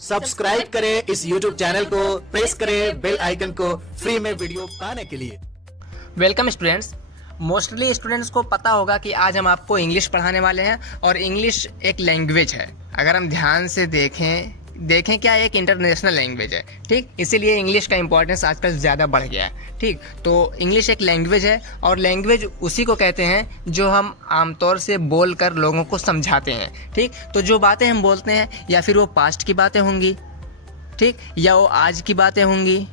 Subscribe करें इस YouTube channel को, प्रेस करें बेल आइकन को फ्री में वीडियो पाने के लिए। Welcome students. मोस्टली स्टूडेंट्स को पता होगा कि आज हम आपको इंग्लिश पढ़ाने वाले हैं और इंग्लिश एक लैंग्वेज है। अगर हम ध्यान से देखें क्या एक इंटरनेशनल लैंग्वेज है, ठीक। इसीलिए इंग्लिश का इंपॉर्टेंस आजकल ज़्यादा बढ़ गया है, ठीक। तो इंग्लिश एक लैंग्वेज है और लैंग्वेज उसी को कहते हैं जो हम आमतौर से बोल कर लोगों को समझाते हैं, ठीक। तो जो बातें हम बोलते हैं या फिर वो पास्ट की बातें होंगी, ठीक, या वो आज की बातें होंगी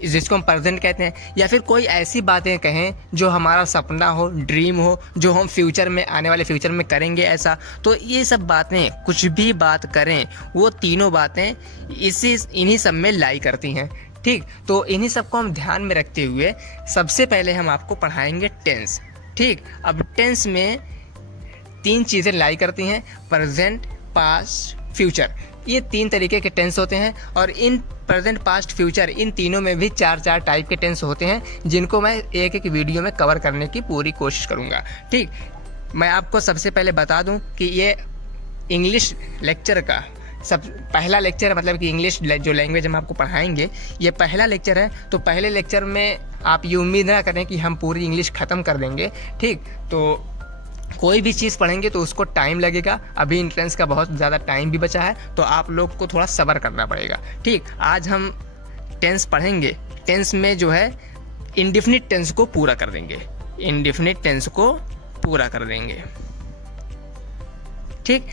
जिसको हम प्रेजेंट कहते हैं, या फिर कोई ऐसी बातें कहें जो हमारा सपना हो, ड्रीम हो, जो हम फ्यूचर में आने वाले फ्यूचर में करेंगे ऐसा। तो ये सब बातें, कुछ भी बात करें, वो तीनों बातें इन्हीं सब में लाई करती हैं, ठीक। तो इन्हीं सब को हम ध्यान में रखते हुए सबसे पहले हम आपको पढ़ाएंगे टेंस, ठीक। अब टेंस में 3 चीज़ें लाई करती हैं, प्रेजेंट, पास्ट, फ्यूचर। ये 3 तरीके के टेंस होते हैं और in present, past, future in तीनों में भी 4 टाइप के टेंस होते हैं जिनको मैं एक वीडियो में कवर करने की पूरी कोशिश करूँगा, ठीक। मैं आपको सबसे पहले बता दूं कि ये इंग्लिश लेक्चर का पहला लेक्चर है, मतलब कि इंग्लिश जो लैंग्वेज हम आपको पढ़ाएंगे ये पहला लेक्चर है। तो पहले लेक्चर में आप ये उम्मीद ना करें कि हम पूरी इंग्लिश ख़त्म कर देंगे, ठीक। तो कोई भी चीज़ पढ़ेंगे तो उसको टाइम लगेगा। अभी एंट्रेंस का बहुत ज़्यादा टाइम भी बचा है तो आप लोग को थोड़ा सब्र करना पड़ेगा, ठीक। आज हम टेंस पढ़ेंगे। टेंस में जो है इंडेफिनिट टेंस को पूरा कर देंगे, इंडेफिनिट टेंस को पूरा कर देंगे, ठीक।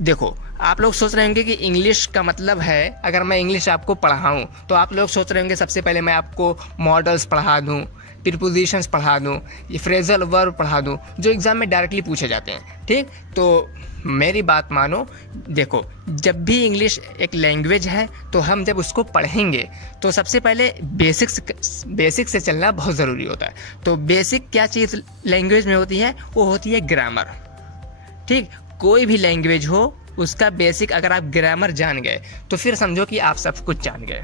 देखो, आप लोग सोच रहे होंगे कि इंग्लिश का मतलब है, अगर मैं इंग्लिश आपको पढ़ाऊँ तो आप लोग सोच रहे होंगे सबसे पहले मैं आपको मॉडल्स पढ़ा दूँ, प्रीपोजिशंस पढ़ा दूँ, ये फ्रेजल वर्ब पढ़ा दूँ जो एग्ज़ाम में डायरेक्टली पूछे जाते हैं, ठीक। तो मेरी बात मानो, देखो, जब भी इंग्लिश एक लैंग्वेज है तो हम जब उसको पढ़ेंगे तो सबसे पहले बेसिक से चलना बहुत ज़रूरी होता है। तो बेसिक क्या चीज़ लैंग्वेज में होती है? वो होती है ग्रामर, ठीक। कोई भी लैंग्वेज हो उसका बेसिक अगर आप ग्रामर जान गए तो फिर समझो कि आप सब कुछ जान गए।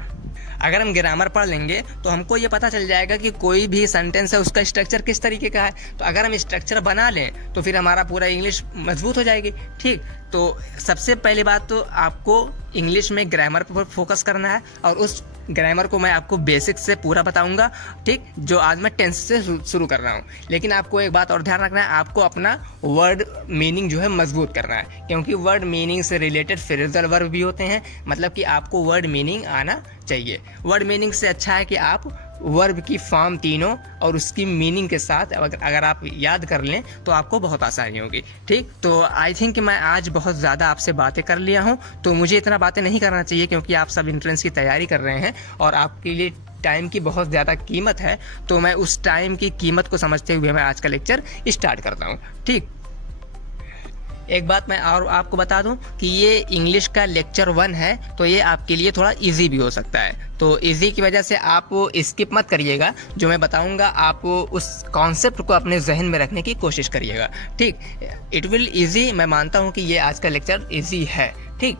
अगर हम ग्रामर पढ़ लेंगे तो हमको ये पता चल जाएगा कि कोई भी सेंटेंस है उसका स्ट्रक्चर किस तरीके का है। तो अगर हम स्ट्रक्चर बना लें तो फिर हमारा पूरा इंग्लिश मजबूत हो जाएगी, ठीक। तो सबसे पहली बात तो आपको इंग्लिश में ग्रामर पर फोकस करना है और उस ग्रामर को मैं आपको बेसिक से पूरा बताऊंगा, ठीक। जो आज मैं टेंस से शुरू कर रहा हूँ। लेकिन आपको एक बात और ध्यान रखना है, आपको अपना वर्ड मीनिंग जो है मजबूत करना है, क्योंकि वर्ड मीनिंग से रिलेटेड फ्रेजल वर्ब भी होते हैं। मतलब कि आपको वर्ड मीनिंग आना चाहिए। वर्ड मीनिंग से अच्छा है कि आप वर्ब की फॉर्म तीनों और उसकी मीनिंग के साथ अगर आप याद कर लें तो आपको बहुत आसानी होगी, ठीक। तो आई थिंक कि मैं आज बहुत ज़्यादा आपसे बातें कर लिया हूँ, तो मुझे इतना बातें नहीं करना चाहिए क्योंकि आप सब एंट्रेंस की तैयारी कर रहे हैं और आपके लिए टाइम की बहुत ज़्यादा कीमत है। तो मैं उस टाइम की कीमत को समझते हुए मैं आज का लेक्चर स्टार्ट करता हूँ, ठीक। एक बात मैं और आपको बता दूं कि ये इंग्लिश का लेक्चर 1 है तो ये आपके लिए थोड़ा इजी भी हो सकता है। तो इजी की वजह से आप स्किप मत करिएगा, जो मैं बताऊंगा आप उस कॉन्सेप्ट को अपने जहन में रखने की कोशिश करिएगा, ठीक। इट विल इजी, मैं मानता हूं कि ये आज का लेक्चर इजी है, ठीक।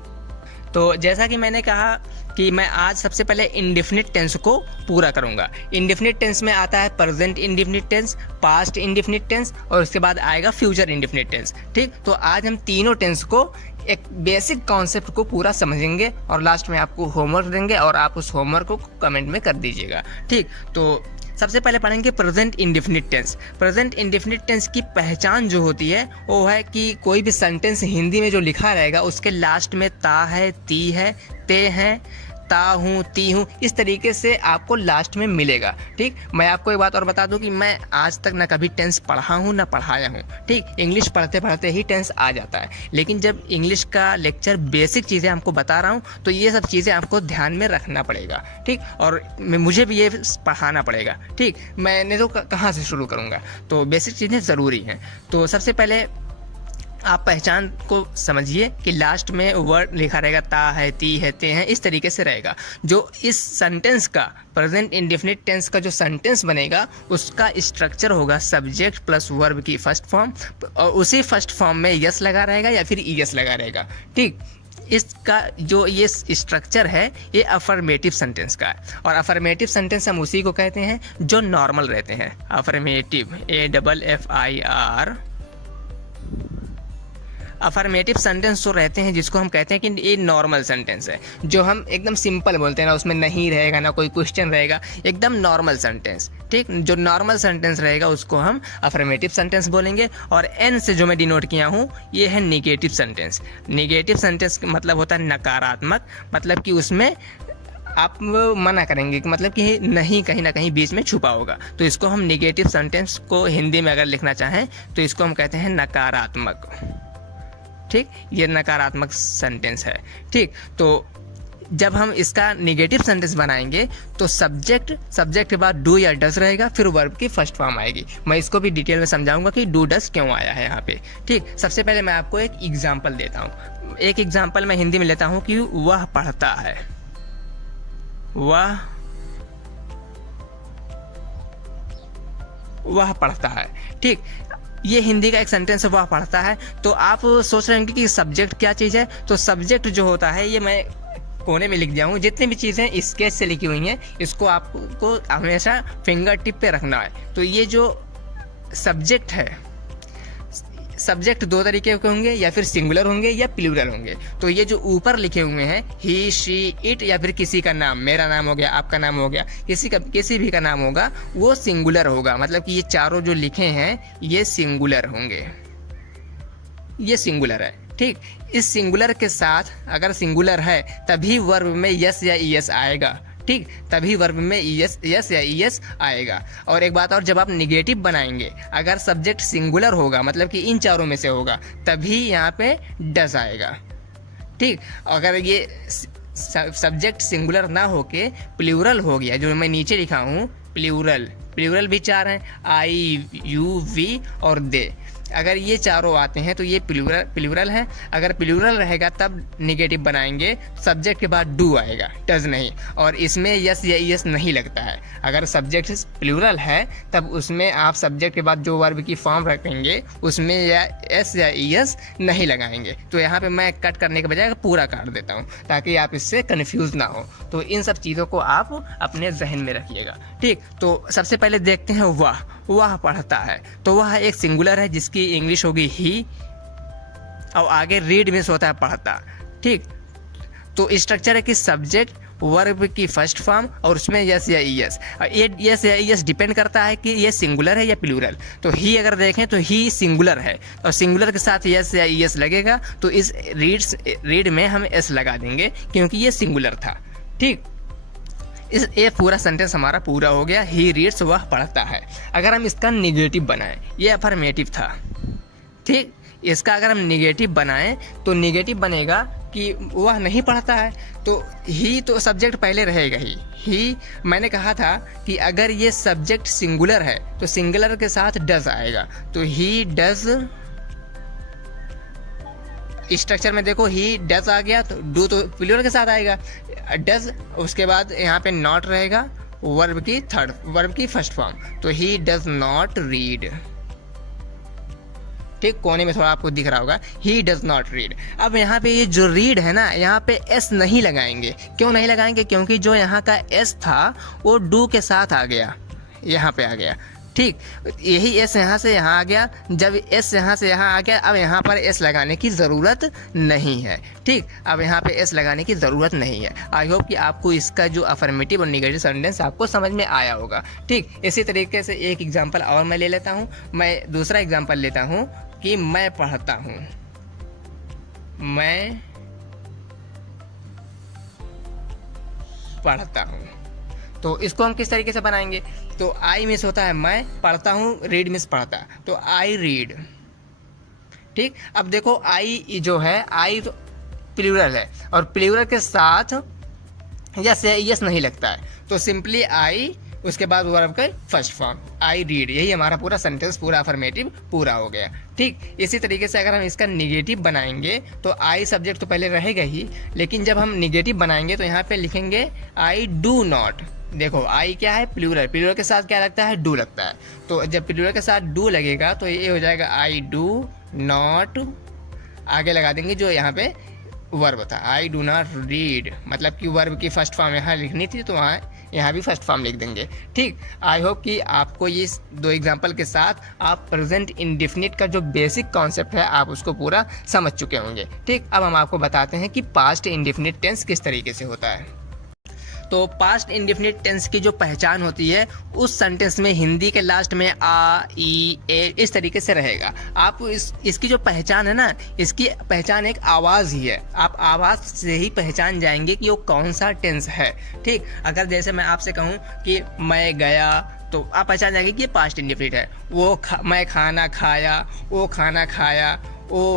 तो जैसा कि मैंने कहा कि मैं आज सबसे पहले इंडेफिनिट टेंस को पूरा करूंगा। इंडेफिनिट टेंस में आता है present indefinite tense, past indefinite tense और उसके बाद आएगा फ्यूचर इंडेफिनिट टेंस, ठीक। तो आज हम तीनों टेंस को एक बेसिक कॉन्सेप्ट को पूरा समझेंगे और लास्ट में आपको होमवर्क देंगे और आप उस होमवर्क को कमेंट में कर दीजिएगा, ठीक। तो सबसे पहले पढ़ेंगे present indefinite tense. Present indefinite tense की पहचान जो होती है वो है कि कोई भी सेंटेंस हिंदी में जो लिखा रहेगा उसके लास्ट में ता है, ती है, ते हैं, ता हूँ, ती हूँ, इस तरीके से आपको लास्ट में मिलेगा, ठीक। मैं आपको एक बात और बता दूं कि मैं आज तक ना कभी टेंस पढ़ा हूँ ना पढ़ाया हूँ, ठीक। इंग्लिश पढ़ते पढ़ते ही टेंस आ जाता है, लेकिन जब इंग्लिश का लेक्चर बेसिक चीज़ें आपको बता रहा हूँ तो ये सब चीज़ें आपको ध्यान में रखना पड़ेगा, ठीक। और मुझे भी ये पढ़ाना पड़ेगा, ठीक। मैंने तो कहाँ से शुरू करूँगा, तो बेसिक चीज़ें ज़रूरी हैं। तो सबसे पहले आप पहचान को समझिए कि लास्ट में वर्ड लिखा रहेगा, ता है, ती है, ते हैं, इस तरीके से रहेगा। जो इस सेंटेंस का प्रेजेंट इंडेफिनिट टेंस का जो सेंटेंस बनेगा उसका स्ट्रक्चर होगा सब्जेक्ट प्लस वर्ब की फर्स्ट फॉर्म और उसी फर्स्ट फॉर्म में यस लगा रहेगा या फिर ईएस लगा रहेगा, ठीक। इसका जो ये स्ट्रक्चर है ये अफर्मेटिव सेंटेंस का है और अफर्मेटिव सेंटेंस हम उसी को कहते हैं जो नॉर्मल रहते हैं। अफर्मेटिव, AFFIR अफर्मेटिव सेंटेंस जो रहते हैं जिसको हम कहते हैं कि ये नॉर्मल सेंटेंस है, जो हम एकदम सिंपल बोलते हैं ना, उसमें नहीं रहेगा ना कोई क्वेश्चन रहेगा, एकदम नॉर्मल सेंटेंस। ठीक, जो नॉर्मल सेंटेंस रहेगा उसको हम अफर्मेटिव सेंटेंस बोलेंगे। और एन से जो मैं डिनोट किया हूँ ये है निगेटिव सेंटेंस। निगेटिव सेंटेंस का मतलब होता है नकारात्मक, मतलब कि उसमें आप मना करेंगे कि मतलब कि नहीं कहीं ना कहीं बीच में छुपा होगा, तो इसको हम निगेटिव सेंटेंस को हिंदी में अगर लिखना चाहें तो इसको हम कहते हैं नकारात्मक। ठीक, ये नकारात्मक सेंटेंस है। ठीक, तो जब हम इसका निगेटिव सेंटेंस बनाएंगे तो सब्जेक्ट के बाद डू या डस रहेगा, फिर वर्ब की फर्स्ट फॉर्म आएगी। मैं इसको भी डिटेल में समझाऊंगा कि डू डस क्यों आया है यहाँ पे। ठीक, सबसे पहले मैं आपको एक एग्जाम्पल देता हूँ। एक एग्जाम्पल मैं हिंदी में लेता हूँ कि वह पढ़ता है, वह पढ़ता है। ठीक, ये हिंदी का एक सेंटेंस है, वह पढ़ता है। तो आप सोच रहे होंगे कि सब्जेक्ट क्या चीज़ है, तो सब्जेक्ट जो होता है ये मैं कोने में लिख दिया हूँ। जितनी भी चीज़ें स्केच से लिखी हुई हैं इसको आपको हमेशा फिंगर टिप पे रखना है। तो ये जो सब्जेक्ट है, सब्जेक्ट दो तरीके के होंगे, या फिर सिंगुलर होंगे या प्लूरल होंगे। तो ये जो ऊपर लिखे हुए हैं ही, शी, इट, या फिर किसी का नाम, मेरा नाम हो गया, आपका नाम हो गया, किसी भी का नाम होगा, वो सिंगुलर होगा। मतलब कि ये चारों जो लिखे हैं ये सिंगुलर होंगे, ये सिंगुलर है। ठीक, इस सिंगुलर के साथ अगर सिंगुलर है तभी वर्ब में यस या ईएस आएगा। ठीक, तभी वर्ब में यस या ईएस आएगा। और एक बात और, जब आप निगेटिव बनाएंगे, अगर सब्जेक्ट सिंगुलर होगा मतलब कि इन चारों में से होगा, तभी यहाँ पे डस आएगा। ठीक, अगर ये सब्जेक्ट सिंगुलर ना होके प्लूरल हो गया, जो मैं नीचे लिखा हूँ प्लूरल भी चार हैं, आई, यू, वी और दे। अगर ये चारों आते हैं तो ये प्लूरल है। अगर प्लूरल रहेगा तब निगेटिव बनाएंगे, सब्जेक्ट के बाद डू आएगा, डज नहीं। और इसमें यस या ईएस नहीं लगता है। अगर सब्जेक्ट प्लूरल है तब उसमें आप सब्जेक्ट के बाद जो वर्ब की फॉर्म रखेंगे उसमें या एस या ईएस नहीं लगाएंगे। तो यहाँ पे मैं कट करने के बजाय पूरा काट देता हूँ ताकि आप इससे कन्फ्यूज ना हो। तो इन सब चीज़ों को आप अपने जहन में रखिएगा। ठीक, तो सबसे पहले देखते हैं वह पढ़ता है। तो वह एक सिंगुलर है जिसकी इंग्लिश होगी ही, और आगे रीड मीन्स होता है पढ़ता। ठीक, तो स्ट्रक्चर है कि सब्जेक्ट, वर्ब की फर्स्ट फॉर्म और उसमें यस या ईएस। ये यस या ईएस डिपेंड करता है कि ये सिंगुलर है या प्लूरल। तो ही अगर देखें तो ही सिंगुलर है और सिंगुलर के साथ यस या ईएस लगेगा, तो इस रीड में हम एस लगा देंगे क्योंकि ये सिंगुलर था। ठीक, ये पूरा सेंटेंस हमारा पूरा हो गया, ही रीड्स, वह पढ़ता है। अगर हम इसका निगेटिव बनाएं, ये अफर्मेटिव था। ठीक, इसका अगर हम निगेटिव बनाएं तो निगेटिव बनेगा कि वह नहीं पढ़ता है। तो ही तो सब्जेक्ट पहले रहेगा ही मैंने कहा था कि अगर ये सब्जेक्ट सिंगुलर है तो सिंगुलर के साथ डज आएगा। तो ही डज, स्ट्रक्चर में देखो ही डज आ गया, तो डू तो प्लूरल के साथ आएगा, डज, उसके बाद यहाँ पे नॉट रहेगा, वर्ब की फर्स्ट फॉर्म। तो ही डज नॉट रीड। ठीक, कोने में थोड़ा आपको दिख रहा होगा, ही डज नॉट रीड। अब यहाँ पे ये जो रीड है ना, यहाँ पे एस नहीं लगाएंगे। क्यों नहीं लगाएंगे? क्योंकि जो यहाँ का एस था वो डू के साथ आ गया, यहाँ पे आ गया। ठीक, यही एस यहाँ से यहाँ आ गया। जब एस यहाँ से यहाँ आ गया, अब यहाँ पर एस लगाने की ज़रूरत नहीं है। ठीक, अब यहाँ पे एस लगाने की ज़रूरत नहीं है। आई होप कि आपको इसका जो अफर्मेटिव और निगेटिव सेंटेंस आपको समझ में आया होगा। ठीक, इसी तरीके से एक एग्जांपल और मैं ले लेता हूँ। मैं दूसरा एग्जांपल लेता हूँ कि मैं पढ़ता हूँ, मैं पढ़ता हूँ। तो इसको हम किस तरीके से बनाएंगे? तो आई मिस होता है मैं, पढ़ता हूँ, रीड मिस पढ़ता, तो आई रीड। ठीक, अब देखो आई जो है, आई तो प्लूरल है और प्लूरल के साथ यस नहीं लगता है, तो सिंपली आई, उसके बाद वर्ब का फर्स्ट फॉर्म आई रीड। यही हमारा पूरा सेंटेंस, पूरा अफर्मेटिव पूरा हो गया। ठीक, इसी तरीके से अगर हम इसका निगेटिव बनाएंगे तो आई सब्जेक्ट तो पहले रहेगा ही, लेकिन जब हम निगेटिव बनाएंगे तो यहाँ पे लिखेंगे आई डू नॉट। देखो आई क्या है? प्लूरल, प्लूरल के साथ क्या लगता है? डू लगता है। तो जब प्लूरल के साथ डू लगेगा तो ये हो जाएगा आई डू नॉट, आगे लगा देंगे जो यहाँ पे वर्ब था, आई डू नॉट रीड। मतलब कि वर्ब की फर्स्ट फॉर्म यहाँ लिखनी थी तो वहाँ यहाँ भी फर्स्ट फॉर्म लिख देंगे। ठीक, आई होप कि आपको ये 2 एग्जाम्पल के साथ आप प्रेजेंट इंडेफिनिट का जो बेसिक कॉन्सेप्ट है आप उसको पूरा समझ चुके होंगे। ठीक, अब हम आपको बताते हैं कि पास्ट इंडेफिनिट टेंस किस तरीके से होता है। तो पास्ट इंडेफिनिट टेंस की जो पहचान होती है, उस सेंटेंस में हिंदी के लास्ट में आ, ई, ए इस तरीके से रहेगा। आप इसकी जो पहचान है ना, इसकी पहचान एक आवाज़ ही है। आप आवाज़ से ही पहचान जाएंगे कि वो कौन सा टेंस है। ठीक, अगर जैसे मैं आपसे कहूँ कि मैं गया, तो आप पहचान जाएंगे कि ये पास्ट इंडेफिनिट है। मैं खाना खाया, वो खाना खाया, वो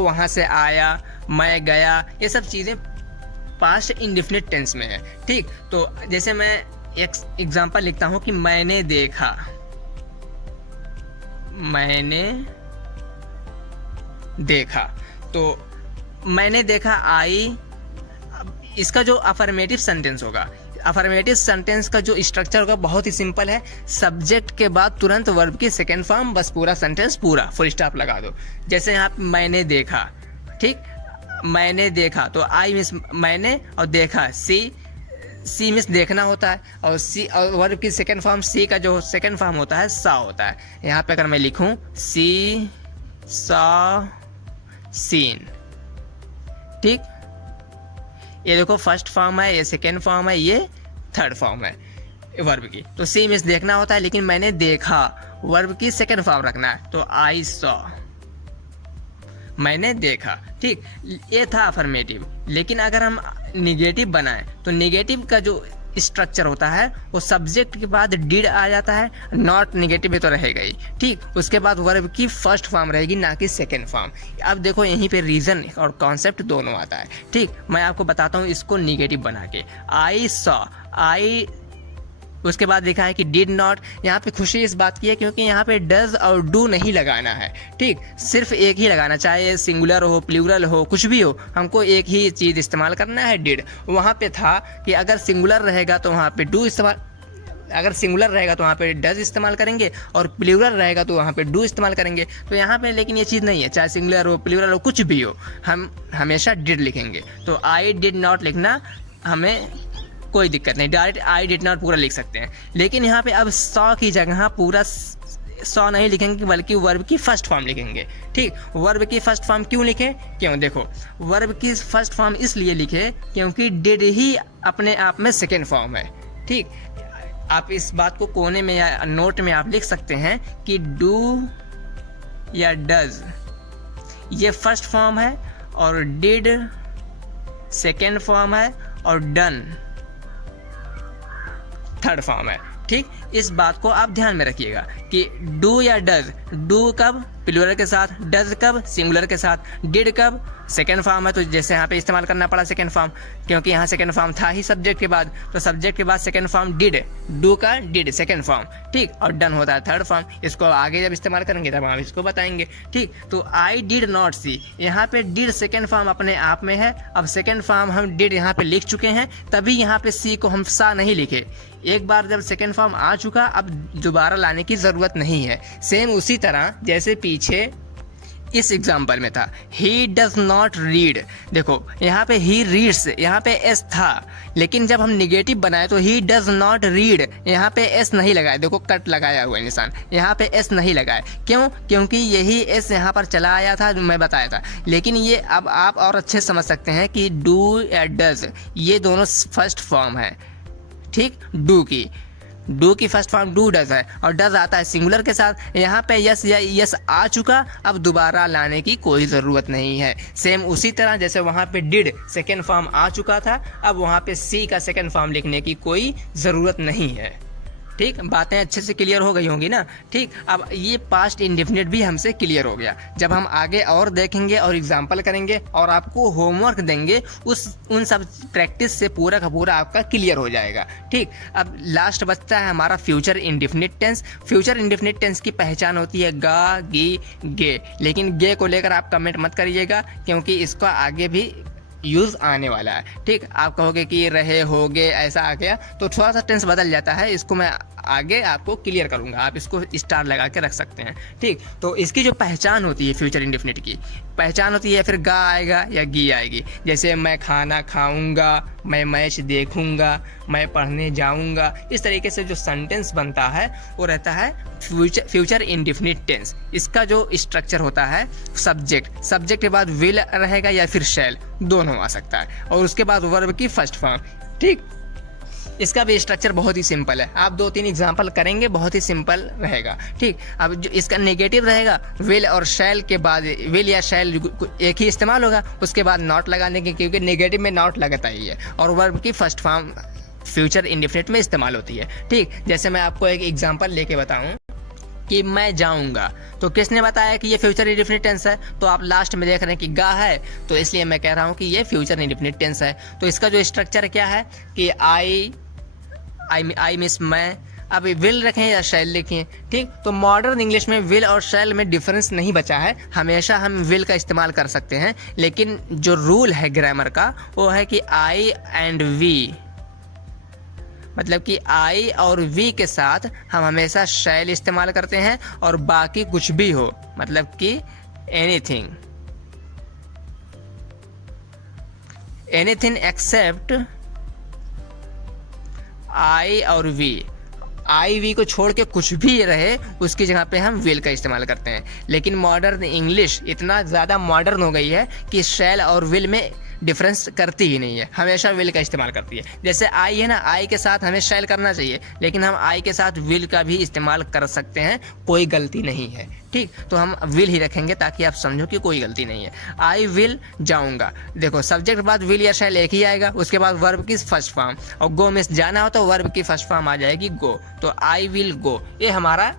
वहाँ से आया, मैं गया, ये सब चीज़ें पास्ट इंडेफिनिट टेंस में है। ठीक, तो जैसे मैं एक एग्जांपल लिखता हूं कि मैंने देखा, तो मैंने देखा आई। इसका जो अफर्मेटिव सेंटेंस होगा, अफर्मेटिव सेंटेंस का जो स्ट्रक्चर होगा बहुत ही सिंपल है। सब्जेक्ट के बाद तुरंत वर्ब की सेकेंड फॉर्म, बस पूरा सेंटेंस पूरा फुल स्टॉप लगा दो। जैसे यहाँ पे मैंने देखा, ठीक, मैंने देखा तो आई मीन्स मैंने, और देखा सी मीन्स देखना होता है, और सी और वर्ब की सेकेंड फॉर्म सी का जो सेकेंड फॉर्म होता है सा होता है। यहाँ पे अगर मैं लिखूं सी सा सीन, ठीक, ये देखो फर्स्ट फॉर्म है, ये सेकेंड फॉर्म है, ये थर्ड फॉर्म है वर्ब की। तो सी मीन्स देखना होता है, लेकिन मैंने देखा वर्ब की सेकेंड फॉर्म रखना है, तो आई सॉ, मैंने देखा। ठीक, ये था अफर्मेटिव। लेकिन अगर हम निगेटिव बनाएं तो निगेटिव का जो स्ट्रक्चर होता है वो सब्जेक्ट के बाद डिड आ जाता है, नॉट निगेटिव तो रहेगा ही। ठीक, उसके बाद वर्ब की फर्स्ट फॉर्म रहेगी, ना कि सेकेंड फॉर्म। अब देखो यहीं पे रीजन और कॉन्सेप्ट दोनों आता है। ठीक, मैं आपको बताता हूँ इसको निगेटिव बना के। आई सॉ, आई, उसके बाद लिखा है कि डिड नॉट। यहाँ पे खुशी इस बात की है क्योंकि यहाँ पे डज और डू नहीं लगाना है। ठीक, सिर्फ एक ही लगाना, चाहे सिंगुलर हो, प्लूरल हो, कुछ भी हो, हमको एक ही चीज़ इस्तेमाल करना है, डिड। वहाँ पे था कि अगर सिंगुलर रहेगा तो वहाँ पे डू इस्तेमाल, अगर सिंगुलर रहेगा तो वहाँ पे डज इस्तेमाल करेंगे, और प्लूरल रहेगा तो वहाँ पे डू इस्तेमाल करेंगे। तो यहाँ पे लेकिन ये चीज़ नहीं है, चाहे सिंगुलर हो, प्लूरल हो, कुछ भी हो, हम हमेशा डिड लिखेंगे। तो आई डिड नॉट लिखना हमें कोई दिक्कत नहीं, डायरेक्ट आई डिड नॉट पूरा लिख सकते हैं। लेकिन यहाँ पे अब सॉ की जगह पूरा सॉ नहीं लिखेंगे, बल्कि वर्ब की फर्स्ट फॉर्म लिखेंगे। ठीक, वर्ब की फर्स्ट फॉर्म क्यों लिखे? क्यों, देखो वर्ब की फर्स्ट फॉर्म इसलिए लिखे क्योंकि डिड ही अपने आप में सेकेंड फॉर्म है। ठीक, आप इस बात को कोने में या नोट में आप लिख सकते हैं कि डू या डज ये फर्स्ट फॉर्म है, और डिड सेकेंड फॉर्म है, और डन थर्ड फॉर्म है। ठीक, इस बात को आप ध्यान में रखिएगा कि डू या डज, डू कब प्लूरल के साथ, डज कब सिंगुलर के साथ, डिड कब सेकेंड फॉर्म है। तो जैसे यहाँ पे इस्तेमाल करना पड़ा सेकेंड फॉर्म, क्योंकि यहाँ सेकेंड फॉर्म था ही सब्जेक्ट के बाद, तो सब्जेक्ट के बाद सेकेंड फॉर्म डिड, डू का डिड सेकेंड फॉर्म। ठीक, और डन होता है थर्ड फॉर्म। इसको आगे जब इस्तेमाल करेंगे तब हम इसको बताएंगे। ठीक, तो आई डिड नॉट सी, यहाँ पे डिड सेकेंड फॉर्म अपने आप में है। अब सेकेंड फॉर्म हम डिड यहाँ पे लिख चुके हैं, तभी यहाँ पे सी को हम सा नहीं लिखे। एक बार जब सेकेंड फॉर्म आ चुका, अब दोबारा लाने की ज़रूरत नहीं है। सेम उसी तरह जैसे पीछे इस एग्जाम्पल में था, ही डज नॉट रीड। देखो यहाँ पे ही रीड्स, यहाँ पे एस था, लेकिन जब हम निगेटिव बनाए तो ही डज नॉट रीड, यहाँ पे एस नहीं लगाया। देखो कट लगाया हुआ है निशान, यहाँ पे एस नहीं लगाया। क्यों? क्योंकि यही एस यहाँ पर चला आया था, मैं बताया था। लेकिन ये अब आप और अच्छे समझ सकते हैं कि डू या डज ये दोनों फर्स्ट फॉर्म है। ठीक, डू की फर्स्ट फॉर्म डू डज है, और डज आता है सिंगुलर के साथ। यहाँ पे यस या यस आ चुका, अब दोबारा लाने की कोई ज़रूरत नहीं है। सेम उसी तरह जैसे वहाँ पे डिड सेकेंड फॉर्म आ चुका था, अब वहाँ पे सी का सेकेंड फॉर्म लिखने की कोई ज़रूरत नहीं है। ठीक, बातें अच्छे से क्लियर हो गई होंगी ना। ठीक, अब ये पास्ट इंडेफिनिट भी हमसे क्लियर हो गया। जब हम आगे और देखेंगे और एग्जाम्पल करेंगे और आपको होमवर्क देंगे, उन सब प्रैक्टिस से पूरा का पूरा आपका क्लियर हो जाएगा। ठीक, अब लास्ट बचता है हमारा future indefinite tense. Future indefinite tense की पहचान होती है गा, गी, गे। लेकिन गे को लेकर आप कमेंट मत करिएगा, क्योंकि इसका आगे भी यूज़ आने वाला है। ठीक, आप कहोगे कि रहे, होगे, ऐसा आ गया, तो थोड़ा सा टेंस बदल जाता है। इसको मैं आगे आपको क्लियर करूँगा, आप इसको स्टार लगा के रख सकते हैं। ठीक, तो इसकी जो पहचान होती है फ्यूचर इंडेफिनिट की पहचान होती है, फिर गा आएगा या गी आएगी। जैसे मैं खाना खाऊंगा, मैं मैच देखूंगा, मैं पढ़ने जाऊंगा, इस तरीके से जो सेंटेंस बनता है वो रहता है फ्यूचर इंडेफिनिट टेंस। इसका जो स्ट्रक्चर होता है सब्जेक्ट के बाद विल रहेगा या फिर शैल, दोनों आ सकता है, और उसके बाद वर्ब की फर्स्ट फॉर्म। ठीक, इसका भी स्ट्रक्चर बहुत ही सिंपल है, आप 2-3 एग्जांपल करेंगे, बहुत ही सिंपल रहेगा। ठीक, अब जो इसका नेगेटिव रहेगा, विल और शैल के बाद विल या शैल एक ही इस्तेमाल होगा, उसके बाद नॉट लगाने के, क्योंकि नेगेटिव में नॉट लगता ही है, और वर्ब की फर्स्ट फॉर्म फ्यूचर इंडेफिनिट में इस्तेमाल होती है। ठीक, जैसे मैं आपको एक एग्जाम्पल लेके बताऊँ कि मैं जाऊंगा, तो किसने बताया कि ये फ्यूचर इंडेफिनिट टेंस है? तो आप लास्ट में देख रहे हैं कि गा है, तो इसलिए मैं कह रहा हूँ कि ये फ्यूचर इंडेफिनिट टेंस है। तो इसका जो स्ट्रक्चर क्या है कि आई मीन्स मैं, अब विल रखें या शैल लिखें। ठीक, तो मॉडर्न इंग्लिश में विल और शैल में डिफरेंस नहीं बचा है, हमेशा हम विल का इस्तेमाल कर सकते हैं, लेकिन जो रूल है ग्रामर का वो है कि आई एंड वी, मतलब कि आई और वी के साथ हम हमेशा शैल इस्तेमाल करते हैं, और बाकी कुछ भी हो, मतलब कि एनीथिंग एक्सेप्ट आई और वी, आई वी को छोड़ के कुछ भी रहे उसकी जगह पे हम विल का इस्तेमाल करते हैं। लेकिन मॉडर्न इंग्लिश इतना ज़्यादा मॉडर्न हो गई है कि शैल और विल में डिफरेंस करती ही नहीं है, हमेशा विल का इस्तेमाल करती है। जैसे आई है ना, आई के साथ हमें शैल करना चाहिए, लेकिन हम आई के साथ विल का भी इस्तेमाल कर सकते हैं, कोई गलती नहीं है। ठीक, तो हम विल ही रखेंगे ताकि आप समझो कि कोई गलती नहीं है। आई विल जाऊंगा, देखो सब्जेक्ट बाद विल या शैल एक ही आएगा, उसके बाद वर्ब की फर्स्ट फॉर्म, और गो में जाना हो तो वर्ब की फर्स्ट फॉर्म आ जाएगी गो, तो आई विल गो, ये हमारा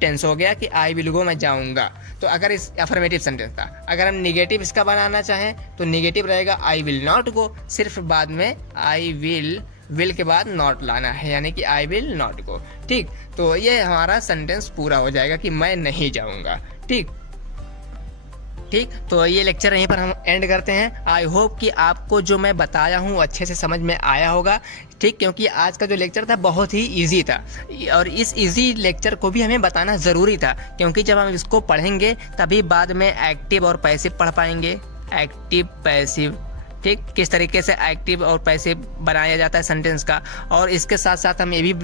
टेंस हो गया कि आई विल गो, मैं जाऊंगा। तो अगर इस अफर्मेटिव सेंटेंस था, अगर हम निगेटिव इसका बनाना चाहें तो निगेटिव रहेगा आई विल नॉट गो, सिर्फ बाद में आई विल के बाद नॉट लाना है, यानी कि आई विल नॉट गो। ठीक, तो ये हमारा सेंटेंस पूरा हो जाएगा कि मैं नहीं जाऊंगा। ठीक, तो ये लेक्चर यहीं पर हम एंड करते हैं। आई होप कि आपको जो मैं बताया हूँ अच्छे से समझ में आया होगा। ठीक, क्योंकि आज का जो लेक्चर था बहुत ही इजी था, और इस इजी लेक्चर को भी हमें बताना ज़रूरी था, क्योंकि जब हम इसको पढ़ेंगे तभी बाद में एक्टिव और पैसिव पढ़ पाएंगे। एक्टिव पैसिव, ठीक, किस तरीके से एक्टिव और पैसिव बनाया जाता है सेंटेंस का, और इसके साथ साथ हम ये भी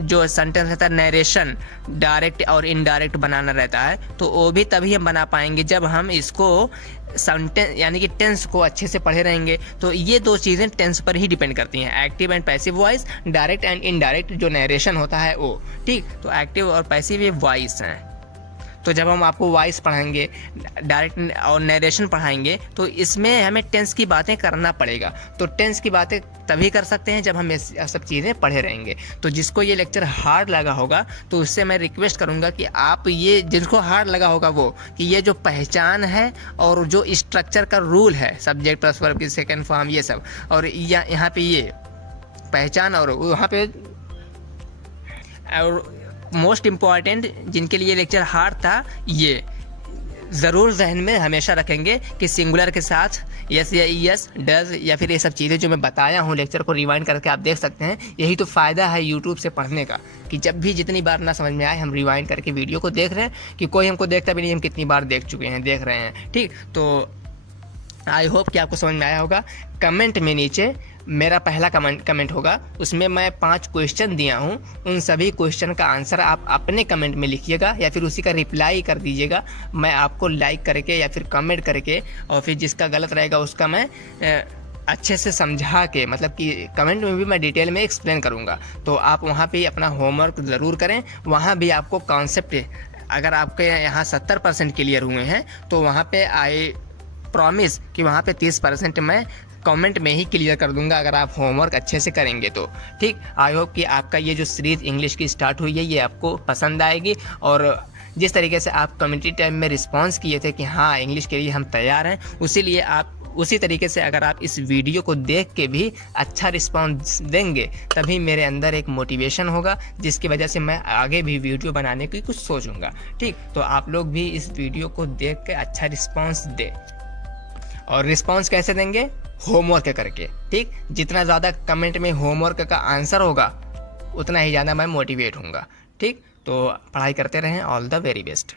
जो सेंटेंस रहता है नरेशन, डायरेक्ट और इनडायरेक्ट बनाना रहता है, तो वो भी तभी हम बना पाएंगे जब हम इसको सेंटेंस यानी कि टेंस को अच्छे से पढ़े रहेंगे। तो ये 2 चीज़ें टेंस पर ही डिपेंड करती हैं, active and passive voice, direct and indirect जो नरेशन होता है वो। ठीक, तो एक्टिव और पैसिव ये वॉइस हैं। तो जब हम आपको वॉइस पढ़ाएंगे, डायरेक्ट और नरेशन पढ़ाएंगे, तो इसमें हमें टेंस की बातें करना पड़ेगा। तो टेंस की बातें तभी कर सकते हैं जब हम ये सब चीज़ें पढ़े रहेंगे। तो जिसको ये लेक्चर हार्ड लगा होगा तो उससे मैं रिक्वेस्ट करूँगा कि आप ये, जिसको हार्ड लगा होगा वो, कि ये जो पहचान है और जो स्ट्रक्चर का रूल है, सब्जेक्ट प्लस वर्ब की सेकेंड फॉर्म, ये सब, और यहाँ पे ये पहचान, और वहाँ पे और मोस्ट इम्पॉर्टेंट जिनके लिए लेक्चर हार्ड था, ये ज़रूर जहन में हमेशा रखेंगे कि सिंगुलर के साथ यस या यस, डज, या फिर ये सब चीज़ें जो मैं बताया हूँ, लेक्चर को रिवाइंड करके आप देख सकते हैं। यही तो फ़ायदा है यूट्यूब से पढ़ने का, कि जब भी जितनी बार ना समझ में आए हम रिवाइंड करके वीडियो को देख रहे हैं, कि कोई हमको देखता भी नहीं, हम कितनी बार देख चुके हैं, देख रहे हैं। ठीक, तो आई होप कि आपको समझ में आया होगा। कमेंट में नीचे मेरा पहला कमेंट होगा, उसमें मैं 5 क्वेश्चन दिया हूँ, उन सभी क्वेश्चन का आंसर आप अपने कमेंट में लिखिएगा या फिर उसी का रिप्लाई कर दीजिएगा। मैं आपको लाइक करके या फिर कमेंट करके, और फिर जिसका गलत रहेगा उसका मैं अच्छे से समझा के, मतलब कि कमेंट में भी मैं डिटेल में एक्सप्लेन करूँगा। तो आप वहाँ पे अपना होमवर्क ज़रूर करें, वहाँ भी आपको कॉन्सेप्ट, अगर आपके यहाँ 70% क्लियर हुए हैं तो वहाँ पे आई प्रॉमिस कि वहाँ पे 30% मैं कमेंट में ही क्लियर कर दूंगा, अगर आप होमवर्क अच्छे से करेंगे तो। ठीक, आई होप कि आपका ये जो सीरीज़ इंग्लिश की स्टार्ट हुई है ये आपको पसंद आएगी, और जिस तरीके से आप कम्युनिटी टाइम में रिस्पांस किए थे कि हाँ इंग्लिश के लिए हम तैयार हैं, उसी तरीके से अगर आप इस वीडियो को देख के भी अच्छा रिस्पांस देंगे, तभी मेरे अंदर एक मोटिवेशन होगा, जिसकी वजह से मैं आगे भी वीडियो बनाने की कुछ सोचूंगा। ठीक, तो आप लोग भी इस वीडियो को देख के अच्छा रिस्पांस दें, और रिस्पांस कैसे देंगे? होमवर्क करके। ठीक, जितना ज़्यादा कमेंट में होमवर्क का आंसर होगा उतना ही ज़्यादा मैं मोटिवेट होऊंगा। ठीक, तो पढ़ाई करते रहें। All the very best.